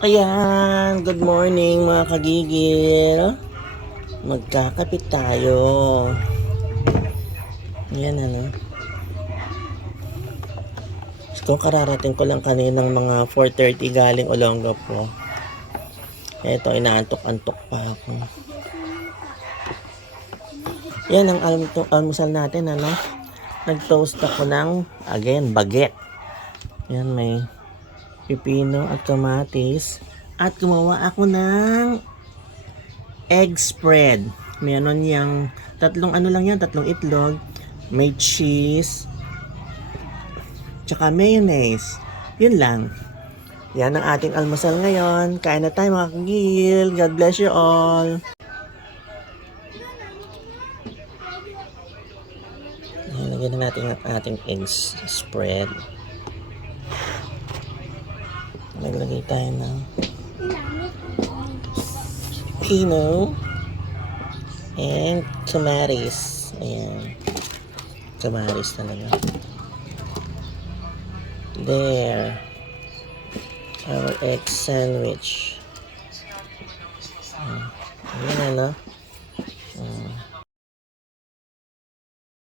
Ayan, good morning mga kagigil. Magkakapit tayo. Ayan ano. Kung kararating ko lang kaninang mga 4:30 galing Olongapo. Eto, inaantok-antok pa ako. Yan ang almusal natin ano. Nag-toast ako ng, again, baget. Yan, may pipino at kamatis. At gumawa ako ng egg spread. Meron yung tatlong tatlong itlog, may cheese, tsaka mayonnaise. Yun lang. Yan ang ating almusal ngayon. Kain na tayo mga kagil. God bless you all. Lagyan na natin ang ating eggs spread. Naglagay tayo ng pino and kamatis. Ayan. Kamatis talaga. There. Our egg sandwich. Ayan na, no?